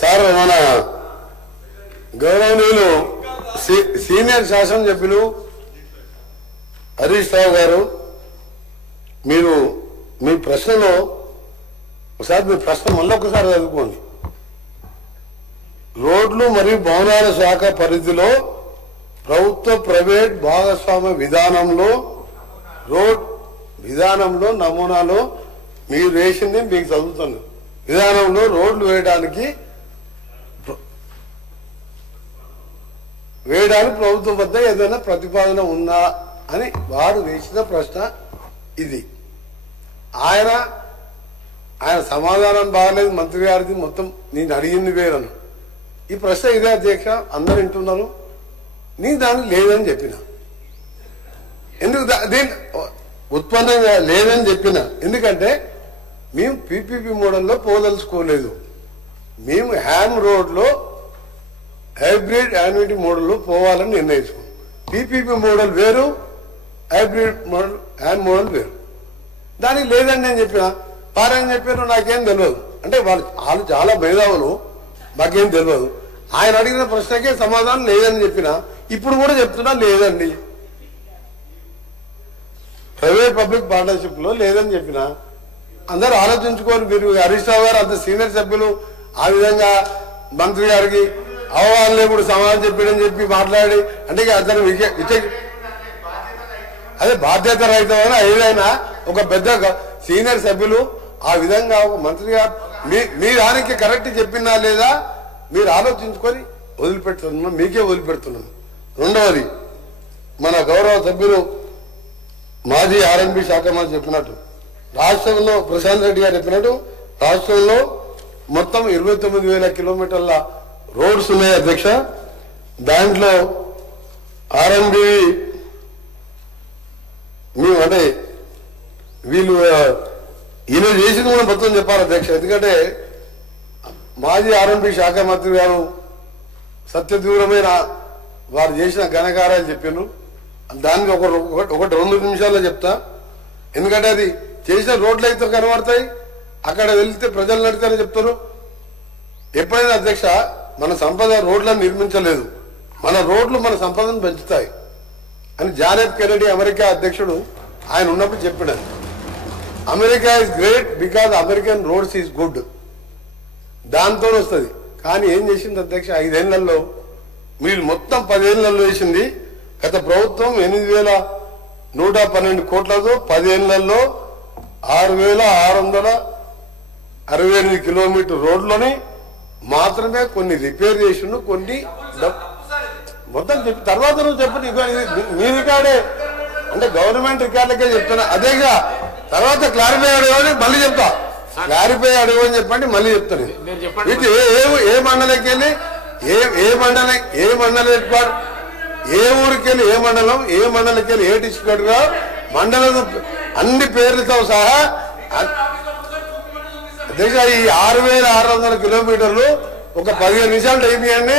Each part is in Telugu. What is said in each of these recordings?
సార్ మన గౌరవనీయులు సీనియర్ శాసనసభ్యులు హరీష్ రావు గారు మీరు మీ ప్రశ్నలో ఒకసారి మీ ప్రశ్న మళ్ళొకసారి చదువుకోండి. రోడ్లు మరియు భవనాల శాఖ పరిధిలో ప్రభుత్వ ప్రైవేట్ భాగస్వామ్య విధానంలో నమూనాలో మీరు వేసింది మీకు చదువుతాను. విధానంలో రోడ్లు వేయడానికి ప్రభుత్వం వద్ద ఏదైనా ప్రతిపాదన ఉందా అని వారు వేసిన ప్రశ్న ఇది. ఆయన సమాధానం బాగలేదు మంత్రి గారిది, మొత్తం నేను అడిగింది వేరను. ఈ ప్రశ్న ఇదే అధ్యక్ష, అందరు వింటున్నారు. నేను దాన్ని లేదని చెప్పిన. ఎందుకు దీని ఉత్పన్నంగా లేదని చెప్పిన? ఎందుకంటే మేము పీపీపీ మోడల్లో పోదలుచుకోలేదు. మేము హ్యామ్ రోడ్లో హైబ్రిడ్ యాన్యుటీ మోడల్లో పోవాలని నిర్ణయించుకున్నాం. పీపీపీ మోడల్ వేరు, హైబ్రిడ్ మోడల్ హ్యామ్ మోడల్ వేరు. దానికి లేదని నేను చెప్పిన. పారని చెప్పారు, నాకేం తెలియదు. అంటే వాళ్ళు చాలా మేధావులు, మాకేం తెలియదు. ఆయన అడిగిన ప్రశ్నకే సమాధానం లేదని చెప్పిన. ఇప్పుడు కూడా చెప్తున్నా లేదండి. ప్రైవేట్ పబ్లిక్ పార్ట్నర్షిప్ లో లేదని చెప్పిన. అందరూ ఆలోచించుకొని, మీరు హరీష్ రావు గారు అంత సీనియర్ సభ్యులు ఆ విధంగా మంత్రి గారికి అవగాహన కూడా సమాధానం చెప్పాడని చెప్పి మాట్లాడి, అంటే అతను అదే బాధ్యత రహితమైన ఏదైనా ఒక పెద్ద సీనియర్ సభ్యులు ఆ విధంగా ఒక మంత్రి గారు మీ దానికి కరెక్ట్ చెప్పినా లేదా మీరు ఆలోచించుకొని వదిలిపెడుతున్నాం, మీకే వదిలిపెడుతున్నాం. రెండవది, మన గౌరవ సభ్యులు మాజీ ఆర్ఎండ్బి శాఖ మంత్రి చెప్పినట్టు, రాష్ట్రంలో ప్రశాంత్ రెడ్డి గారు చెప్పినట్టు రాష్ట్రంలో మొత్తం 29,000 కిలోమీటర్ల రోడ్స్ ఉన్నాయి అధ్యక్ష. దాంట్లో ఆర్ఎండ్బి మేము అంటే వీళ్ళు ఈయన చేసింది కూడా మొత్తం చెప్పాలి అధ్యక్ష. ఎందుకంటే మాజీ ఆర్ఎండ్బి శాఖ మంత్రి గారు సత్యదూరమైన వారు చేసిన ఘనకార్యాలు చెప్పారు. దానికి ఒకటి 2 నిమిషాల్లో చెప్తా. ఎందుకంటే అది చేసిన రోడ్లు అయితే కనబడతాయి, అక్కడ వెళ్తే ప్రజలు నడితేనే చెప్తారు. ఎప్పుడైనా అధ్యక్ష మన సంపద రోడ్లను నిర్మించలేదు, మన రోడ్లు మన సంపదను పెంచుతాయి అని జాన్ ఎఫ్ కెనడీ అమెరికా అధ్యక్షుడు ఆయన ఉన్నప్పుడు చెప్పినారు. America is great because American roads is good, దాంతో వస్తుంది. కానీ ఏం చేసింది అధ్యక్ష, 5 ఏళ్లలో మీరు మొత్తం 10 ఏళ్లలో వేసింది. గత ప్రభుత్వం 8,112 కోట్లతో 10 ఏళ్లలో 6,668 కిలోమీటర్ రోడ్లని మాత్రమే కొన్ని రిపేర్ చేసిండు, కొన్ని మొత్తం చెప్పి తర్వాత నువ్వు చెప్పండి. మీ రికార్డే అంటే గవర్నమెంట్ రికార్డులకే చెప్తున్నా. అదేగా తర్వాత క్లారిఫై అడగని మళ్ళీ చెప్తా, క్లారిఫై అడగని చెప్పండి మళ్ళీ చెప్తాను. వీటి ఏ మండలంకి వెళ్ళి ఏ మండలం ఏర్పాటు, ఏ ఊరికి వెళ్ళి ఏ మండలంకి వెళ్ళి ఏ డిస్ట్రిక్ట్ గా మండలం అన్ని పేర్లతో సహా అధ్యక్ష ఈ 6,600 కిలోమీటర్లు ఒక 15 నిమిషాలు టైం ఇవ్వండి.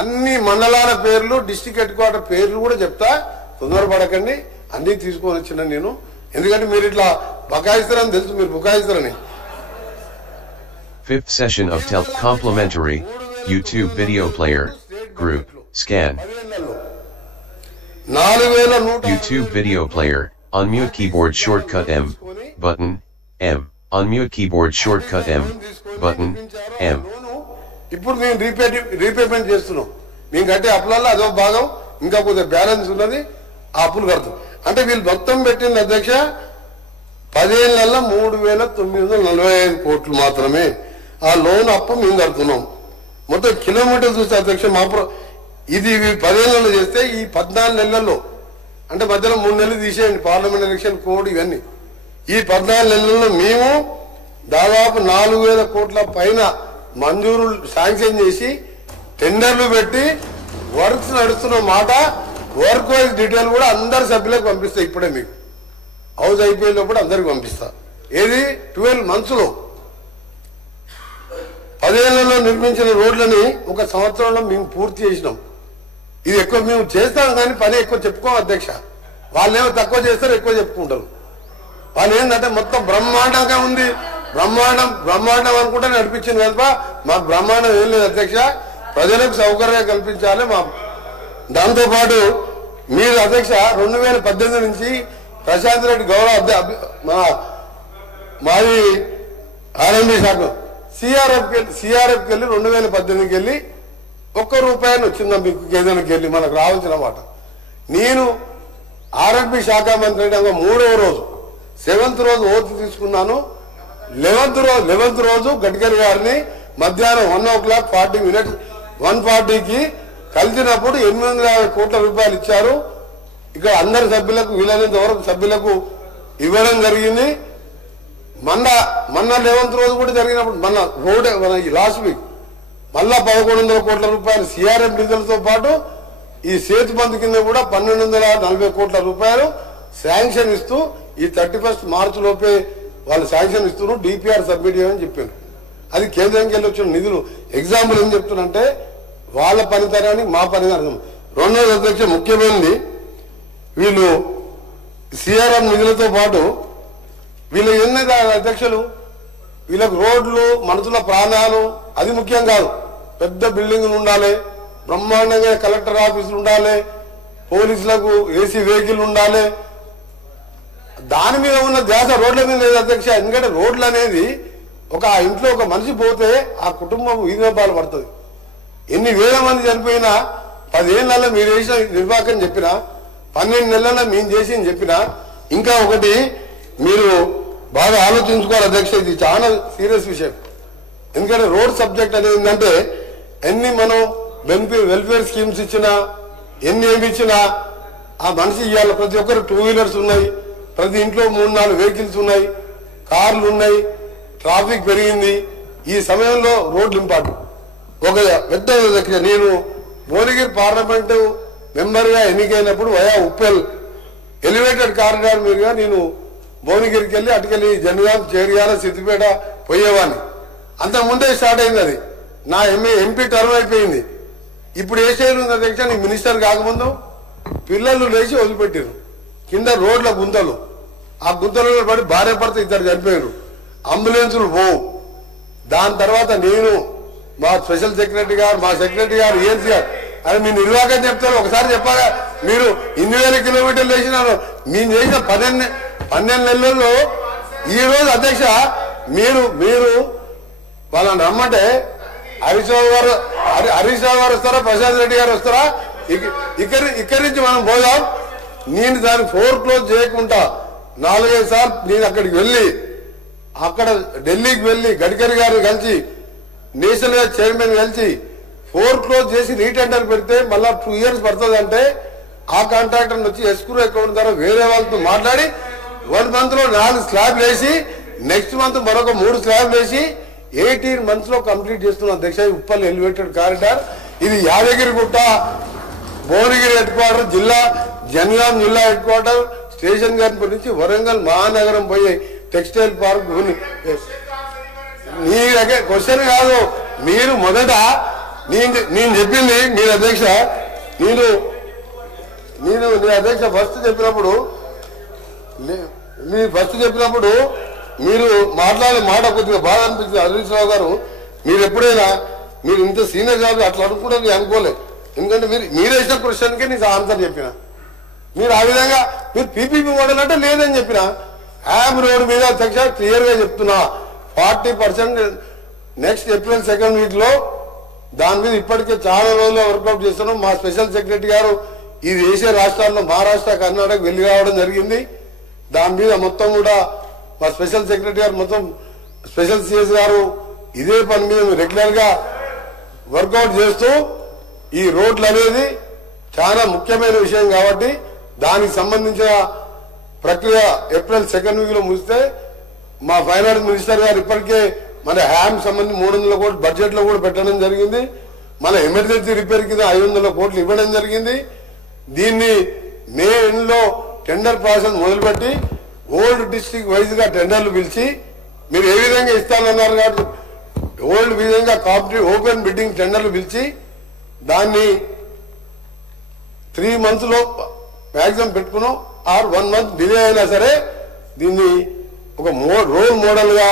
అన్ని మండలాల పేర్లు, డిస్ట్రిక్ట్ హెడ్ క్వార్టర్ పేర్లు కూడా చెప్తా. తొందరపడకండి, అన్ని తీసుకొని వచ్చిన నేను. ఎందుకంటే మీరు ఇట్లా బకాయిస్తారని తెలుసు, మీరు బుకాయిస్తారని. 5th session of TELC Complementary YouTube Video Player Group Scan. 4,100 YouTube Video Player. Unmute keyboard shortcut M button M. Unmute keyboard shortcut M button M. ఇప్పుడు మేము రీపేమెంట్ చేస్తున్నాం. మేము కట్టే అప్పులలో అదో భాగం ఇంకా కొద్దిగా బ్యాలెన్స్ ఉన్నది, ఆ అప్పులు కడతాం. అంటే వీళ్ళు మొత్తం పెట్టింది అధ్యక్ష 10 ఏళ్లలో 3,945 కోట్లు మాత్రమే. ఆ లోన్ అప్పు మేము కడుతున్నాం. మొత్తం కిలోమీటర్ చూస్తే అధ్యక్ష ఇది 10 ఏళ్లలో చేస్తే ఈ 14 నెలల్లో, అంటే మధ్యలో 3 నెలలు తీసేయండి పార్లమెంట్ ఎలక్షన్ కోడ్ ఇవన్నీ, ఈ 14 నెలల్లో మేము దాదాపు 4,000 కోట్ల పైన మంజూరు శాంక్షన్ చేసి టెండర్లు పెట్టి వర్క్స్ నడుస్తున్న మాట. వర్క్ వైజ్ డీటెయిల్ కూడా అందరి సభ్యులకు పంపిస్తా. ఇప్పుడే మీకు హౌస్ అయిపోయేలో కూడా అందరికి పంపిస్తా. ఏది 12 months లో 10 ఏళ్లలో నిర్మించిన రోడ్లని 1 సంవత్సరంలో మేము పూర్తి చేసినాం. ఇది ఎక్కువ మేము చేస్తాం కానీ పని ఎక్కువ చెప్పుకోం అధ్యక్ష. వాళ్ళేమో తక్కువ చేస్తారు, ఎక్కువ చెప్పుకుంటారు. వాళ్ళు ఏంటంటే మొత్తం బ్రహ్మాండంగా ఉంది, బ్రహ్మాండం అనుకుంటే నడిపించింది తప్ప మాకు బ్రహ్మాండం ఏం లేదు అధ్యక్ష. ప్రజలకు సౌకర్యం కల్పించాలి. దాంతోపాటు మీరు అధ్యక్ష 2018 నుంచి ప్రశాంత్ రెడ్డి గౌరవ మాది ఆర్ఎంబీ శాఖ సిఆర్ఎఫ్కి వెళ్ళి 2018కి వెళ్ళి ₹1 వచ్చిందా మీకు ఏదైనాకి వెళ్ళి మనకు రావాల్సిన మాట. నేను ఆర్ఎంబీ శాఖ మంత్రి 3వ రోజు 7th రోజు ఓటు తీసుకున్నాను. 11th రోజు గడ్కరీ గారిని మధ్యాహ్నం 1:40 1:40కి కలిసినప్పుడు 850 కోట్ల రూపాయలు ఇచ్చారు. ఇక్కడ అందరి సభ్యులకు వీలైనంత వరకు సభ్యులకు ఇవ్వడం జరిగింది. మొన్న 11th రోజు కూడా జరిగినప్పుడు మన లాస్ట్ వీక్ మళ్ళా 1100 కోట్ల రూపాయలు సిఆర్ఎం నిధులతో పాటు ఈ సేతు బంధు కింద కూడా 1240 కోట్ల రూపాయలు శాంక్షన్ ఇస్తూ ఈ 31 మార్చి లోపే వాళ్ళు శాంక్షన్ ఇస్తున్నారు. డిపిఆర్ సబ్మిట్ చేయమని చెప్పారు. అది కేంద్రంకి వెళ్ళి వచ్చిన నిధులు. ఎగ్జాంపుల్ ఏం చెప్తున్నారంటే వాళ్ళ పనితనాన్ని మా పనితనం. రెండోది అధ్యక్ష ముఖ్యమైనది వీళ్ళు సిఆర్ఎం నిధులతో పాటు వీళ్ళు ఎన్నైతే అధ్యక్షులు వీళ్ళకు రోడ్లు మనుషుల ప్రాణాలు అది ముఖ్యం కాదు. పెద్ద బిల్డింగులు ఉండాలి, బ్రహ్మాండంగా కలెక్టర్ ఆఫీసులు ఉండాలి, పోలీసులకు ఏసీ వెహికల్ ఉండాలి. దాని మీద ఉన్న ధ్యాస రోడ్ల మీద లేదు అధ్యక్ష. ఎందుకంటే రోడ్లు అనేది ఒక ఇంట్లో ఒక మనిషి పోతే ఆ కుటుంబం వీధిన పాలు పడుతుంది. ఎన్ని వేల మంది చనిపోయినా 10 ఏళ్లలో మీరు చేసిన నిర్వాహకం చెప్పినా 12 నెలల్లో మేము చేసి చెప్పినా ఇంకా ఒకటి మీరు బాగా ఆలోచించుకోవాలి అధ్యక్ష. ఇది చాలా సీరియస్ విషయం. ఎందుకంటే రోడ్ సబ్జెక్ట్ అనేది ఏంటంటే ఎన్ని మనం వెల్ఫేర్ స్కీమ్స్ ఇచ్చినా ఎన్ని ఏమి ఇచ్చినా ఆ మనిషి ఇవ్వాలి. ప్రతి ఒక్కరు 2 వీలర్స్ ఉన్నాయి, ప్రతి ఇంట్లో 3-4 వెహికల్స్ ఉన్నాయి, కార్లు ఉన్నాయి, ట్రాఫిక్ పెరిగింది. ఈ సమయంలో రోడ్లు ఇంపార్టెంట్. ఒక పెద్ద నేను భువనగిరి పార్లమెంటు మెంబర్గా ఎన్నికైనప్పుడు వయా ఉప్పల్ ఎలివేటెడ్ కారిడార్ మీదుగా నేను భువనగిరికి వెళ్ళి అటుకెళ్ళి జనగాం, చేరియాల, సిద్దిపేట పోయేవాడిని. అంతకుముందే స్టార్ట్ అయింది అది. నా ఎంపీ టర్మ్ అయిపోయింది. ఇప్పుడు ఏ స్టైల్ ఉంది అధ్యక్ష, నీ మినిస్టర్ కాకముందు పిల్లలు లేచి వదిలిపెట్టారు కింద రోడ్ల గుంతలు. ఆ గుంతలలో పడి భార్య భర్త 2 చనిపోయారు. అంబులెన్సులు పోవు. దాని తర్వాత నేను మా స్పెషల్ సెక్రటరీ గారు మా సెక్రటరీ గారు ఏఎన్సీ గారు అని మీ నిర్వాహకం చెప్తారు. ఒకసారి చెప్పగా మీరు 8,000 కిలోమీటర్లు వేసినారు. మేము చేసిన 12 నెలల్లో ఈ రోజు అధ్యక్ష మీరు వాళ్ళని రమ్మంటే హరీష్ రావు గారు వస్తారా, ప్రశాంత్ రెడ్డి గారు వస్తారా? ఇక్కడి నుంచి మనం పోదాం. నేను దాన్ని క్లోజ్ చేయకుండా 4-5 సార్లు నేను అక్కడికి వెళ్ళి అక్కడ ఢిల్లీకి వెళ్ళి గడ్కరీ గారిని కలిసి నేషనల్ చైర్మన్ కలిసి క్లోజ్ చేసి రీటెండర్ పెడితే మళ్ళా 2 years పడుతుంది. అంటే ఆ కాంట్రాక్టర్ వచ్చి ఎస్క్రూ అకౌంట్ ద్వారా వేరే వాళ్ళతో మాట్లాడి 1 month లో 4 స్లాబ్లు వేసి నెక్స్ట్ మంత్ మరొక 3 స్లాబ్లు వేసి 18 months లో కంప్లీట్ చేస్తున్నాం అధ్యక్ష. Uppal elevated corridor. ఇది యాదగిరిగుట్ట భువనగిరి హెడ్ క్వార్టర్ జిల్లా, జనగాం జిల్లా హెడ్ క్వార్టర్, స్టేషన్ గారి నుంచి వరంగల్ మహానగరం పోయే టెక్స్టైల్ పార్క్. మీ దగ్గర క్వశ్చన్ కాదు. మీరు మొదట నేను చెప్పింది మీరు అధ్యక్ష నేను అధ్యక్ష ఫస్ట్ చెప్పినప్పుడు మీరు మాట్లాడే మాట కొద్దిగా బాధ అనిపించింది. హరీష్ రావు గారు మీరు ఎప్పుడైనా మీరు ఇంత సీనియర్ కాదు అట్లా అనుకుంటే నేను అనుకోలేదు. ఎందుకంటే మీరు వేసిన క్వశ్చన్కే నేను ఆన్సర్ చెప్పిన. మీరు ఆ విధంగా మీరు పీపీపీ మోడల్ అంటే లేదని చెప్పిన. యామ్ రోడ్ మీద అధ్యక్ష క్లియర్ గా చెప్తున్నా 40% నెక్స్ట్ ఏప్రిల్ 2nd week లో దాని మీద ఇప్పటికే చాలా రోజులు వర్కౌట్ చేస్తున్నాం. మా స్పెషల్ సెక్రటరీ గారు ఈ దేశీయ రాష్ట్రాల్లో మహారాష్ట్ర, కర్ణాటక వెళ్ళి రావడం జరిగింది. దాని మీద మొత్తం కూడా మా స్పెషల్ సెక్రటరీ గారు మొత్తం స్పెషల్ సిఎస్ గారు ఇదే పని మీద రెగ్యులర్ గా వర్కౌట్ చేస్తూ ఈ రోడ్లు అనేది చాలా ముఖ్యమైన విషయం కాబట్టి దానికి సంబంధించిన ప్రక్రియ ఏప్రిల్ 2nd week లో ముగిస్తే మా ఫైనాన్స్ మినిస్టర్ గారు ఇప్పటికే మన హ్యామ్ సంబంధించి 300 కోట్లు బడ్జెట్ లో కూడా పెట్టడం జరిగింది. మన ఎమర్జెన్సీ రిపేర్ కింద 500 కోట్లు ఇవ్వడం జరిగింది. దీన్ని మే ఎండ్లో టెండర్ ప్రాసెస్ మొదలుపెట్టి ఓల్డ్ డిస్ట్రిక్ట్ వైజ్ గా టెండర్లు పిలిచి మీరు ఏ విధంగా ఇస్తానన్నారు కాబట్టి ఓల్డ్ విధంగా కాంపిటేటివ్ ఓపెన్ బిడ్డింగ్ టెండర్లు పిలిచి దాన్ని 3 months లో మ్యాక్సిమం పెట్టుకున్నాం. 1 month డిలే అయినా సరే దీన్ని ఒక రోల్ మోడల్ గా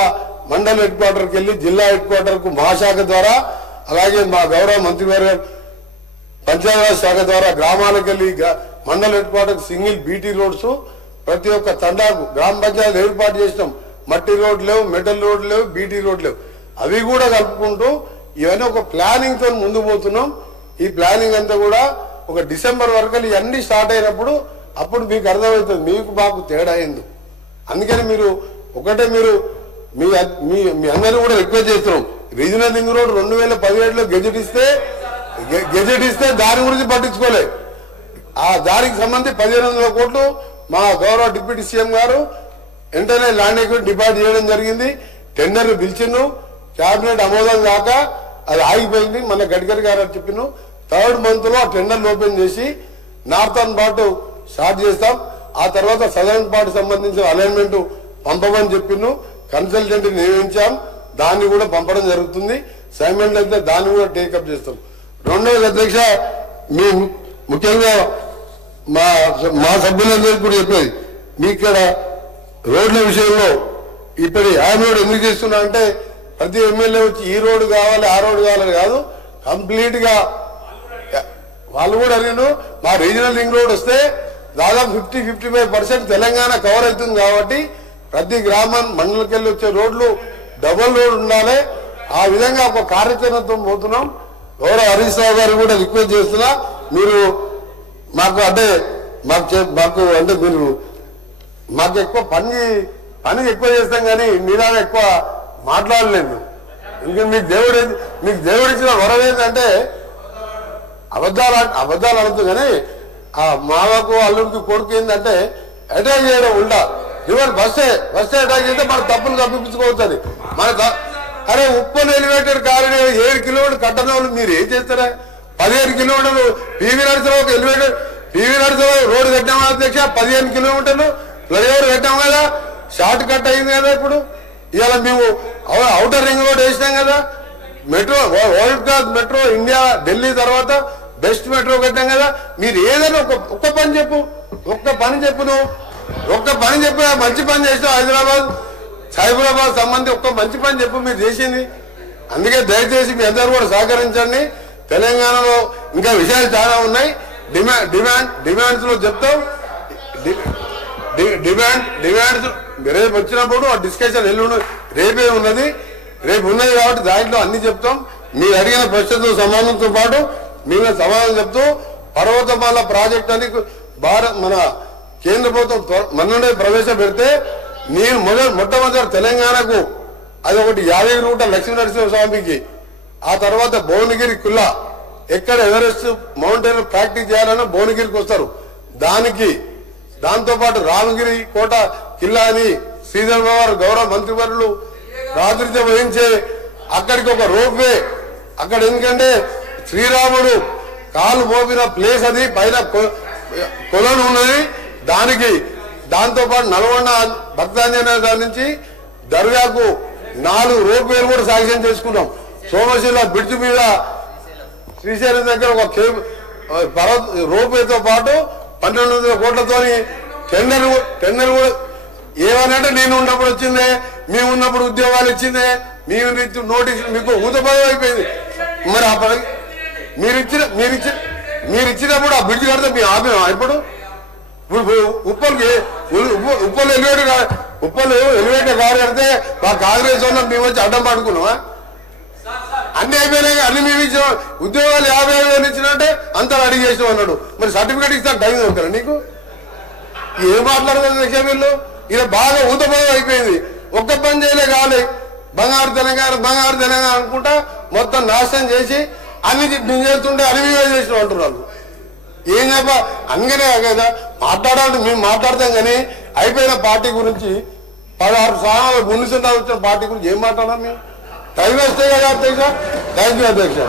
మండల హెడ్ క్వార్టర్కి వెళ్ళి జిల్లా హెడ్ క్వార్టర్కు మా శాఖ ద్వారా, అలాగే మా గౌరవ మంత్రివర్గ పంచాయతీరాజ్ శాఖ ద్వారా గ్రామాలకు వెళ్ళి మండల head quarter single BT roads ప్రతి ఒక్క తండాకు గ్రామ పంచాయతీ ఏర్పాటు చేసినాం. మట్టి రోడ్ లేవు, మెటల్ రోడ్ లేవు, బీటీ రోడ్ లేవు. అవి కూడా కలుపుకుంటూ ఇవన్నీ ఒక ప్లానింగ్ తో ముందు పోతున్నాం. ఈ ప్లానింగ్ అంతా కూడా ఒక డిసెంబర్ వరకు ఇవన్నీ స్టార్ట్ అయినప్పుడు అప్పుడు మీకు అర్థమవుతుంది మీకు మాకు తేడా అయింది. అందుకని మీరు ఒకటే మీరు మీ అందరూ కూడా రిక్వెస్ట్ చేస్తున్నాం. రీజనల్ రింగ్ రోడ్ 2017లో గెజెట్ ఇస్తే దాని గురించి పట్టించుకోలే. ఆ దానికి సంబంధించి 1500 కోట్లు మా గౌరవ డిప్యూటీ సీఎం గారు వెంటనే ల్యాండ్ ఎక్విటీ డిపాజిట్ చేయడం జరిగింది. టెండర్ పిలిచిండు, క్యాబినెట్ ఆమోదం కాక అది ఆగిపోయింది. మన గడ్కరీ గారు చెప్పిన 3rd month లో టెండర్లు ఓపెన్ చేసి నార్థన్ పార్ట్ స్టార్ట్ చేస్తాం. ఆ తర్వాత సదరన్ పార్ట్ సంబంధించిన అలైన్మెంట్ పంపమని చెప్పిను. కన్సల్టెంట్ నియమించాం, దాన్ని కూడా పంపడం జరుగుతుంది. సైమల్టేనియస్గా దాన్ని కూడా టేకప్ చేస్తాం. రెండవది అధ్యక్ష, మీ ముఖ్యంగా మా సభ్యులందరికీ కూడా చెప్పేది, మీ ఇక్కడ రోడ్ల విషయంలో ఇప్పుడు యాభై రోడ్ ఎందుకు చేస్తున్నా అంటే ప్రతి ఎమ్మెల్యే వచ్చి ఈ రోడ్డు కావాలి ఆ రోడ్డు కావాలని కాదు, కంప్లీట్ గా వాళ్ళు కూడా అడిగిన మా రీజనల్ రింగ్ రోడ్ వస్తే దాదాపు 50-55% తెలంగాణ కవర్ అవుతుంది. కాబట్టి ప్రతి గ్రామం మండలికి వెళ్ళి వచ్చే రోడ్లు డబుల్ రోడ్ ఉండాలి. ఆ విధంగా ఒక కార్యాచరణతో పోతున్నాం. గౌరవ హరీష్ రావు గారు కూడా రిక్వెస్ట్ చేస్తున్నా, మీరు మాకు అంటే మీరు మాకు ఎక్కువ పని ఎక్కువ చేస్తాం కానీ మీలాగా ఎక్కువ మాట్లాడలేదు. ఇంకా మీకు దేవుడు ఇచ్చిన వరం ఏంటంటే అబద్ధాలు అడుగుతూ కానీ ఆ మామకు అల్లుడికి కొడుకు ఏంటంటే అటాక్ చేయడం ఉండా. ఇవాళ బస్సే అటాక్ చేస్తే మన తప్పులు తప్పించుకోవచ్చు. మన అరే ఉప్పల్ ఎలివేటెడ్ కారిడార్ 7 కిలోమీటర్లు కట్టడం వాళ్ళు మీరు ఏం చేస్తారా? 15 కిలోమీటర్లు PV Narasimharao elevated PV Narasimharao road కట్టాము అధ్యక్ష. 15 కిలోమీటర్లు ఫ్లైఓవర్ కట్టాము కదా, షార్ట్ కట్ అయింది కదా. ఇప్పుడు ఇవాళ మేము ఔటర్ రింగ్ రోడ్ వేసినాం కదా, metro world class metro India Delhi తర్వాత బెస్ట్ మెట్రో కట్టాం కదా. మీరు ఏదైనా ఒక్క పని చెప్పు నువ్వు ఒక్క పని చెప్పు, మంచి పని చేసావు. సైబరాబాద్ సంబంధించి ఒక్క మంచి పని చెప్పు మీరు చేసింది. అందుకే దయచేసి మీ అందరూ కూడా సహకరించండి. తెలంగాణలో ఇంకా విషయాలు చాలా ఉన్నాయి. డిమాండ్స్ లో చెప్తాం. డిమాండ్స్ రేపు వచ్చినప్పుడు ఆ డిస్కషన్ రేపే ఉన్నది కాబట్టి దాంట్లో అన్ని చెప్తాం. మీరు అడిగిన ప్రశ్నతో సమాధానంతో పాటు మీరు సమాధానం చెప్తూ పర్వతమాల ప్రాజెక్ట్ అని మన కేంద్ర ప్రభుత్వం మొన్ననే ప్రవేశపెడితే నేను మొట్టమొదటి తెలంగాణకు అది ఒకటి యాదగిరిగుట్ట లక్ష్మీనరసింహస్వామికి, ఆ తర్వాత భువనగిరి కుల్లా ఎక్కడ ఎవరెస్ట్ మౌంటైన్ ప్రాక్టీస్ చేయాలన్నా భువనగిరికి వస్తారు. దాంతో పాటు రామగిరి కోట కిల్లా అని శ్రీధర్ బాబు గౌరవ మంత్రివర్యులు ప్రాతినిధ్యం వహించే అక్కడికి ఒక రోప్వే అక్కడ, ఎందుకంటే శ్రీరాముడు కాలు మోపిన ప్లేస్ అది, పైన కొలను ఉన్నది. దాంతో పాటు నల్గొండ భక్తాంజనేయ నుంచి దర్గాకు 4 రోప్వేలు కూడా శాంక్షన్ చేసుకున్నాం. సోమశిల బ్రిడ్జ్ మీద శ్రీశైలం దగ్గర ఒక రోప్వేతో పాటు 1200 కోట్లతో టెండర్ కూడా ఏమనంటే నేను ఉన్నప్పుడు వచ్చిందే, మేము ఉన్నప్పుడు ఉద్యోగాలు ఇచ్చిందే, మేము నోటీస్ మీకు ఊతపదం అయిపోయింది. మరి ఆ పని మీరు ఇచ్చినప్పుడు ఆ బ్రిడ్జ్ కడితే మీ ఆపేమా? ఇప్పుడు ఉప్పల్ ఎలివేటర్ కారు కడితే మా కాంగ్రెస్ వాళ్ళు మేము వచ్చి అడ్డం పడుకున్నామా? అన్ని అయిపోయినాయి. అన్ని మేము ఇచ్చాం. ఉద్యోగాలు 50,000 ఇచ్చినట్టే అంతా రెడీ చేసాం అన్నాడు. మరి సర్టిఫికేట్ ఇస్తాను టైం దొరుకుతారా నీకు? ఏం మాట్లాడుతుంది విషయం వీళ్ళు? ఇలా బాగా ఊతపదం అయిపోయింది. ఒక్క పని చేయలే కావాలి. బంగారు తెలంగాణ అనుకుంటా మొత్తం నాశనం చేసి అన్ని మేము చేస్తుంటే అన్ని మేమే చేసినాం అంటున్నారు. ఏం చెప్ప అందుకనే కదా మాట్లాడాలంటే మేము మాట్లాడతాం కానీ అయిపోయిన పార్టీ గురించి 16 సార్లు 3 వచ్చిన పార్టీ గురించి ఏం మాట్లాడాం మేము? టైం వేస్తే కదా అధ్యక్ష. థ్యాంక్ యూ అధ్యక్ష.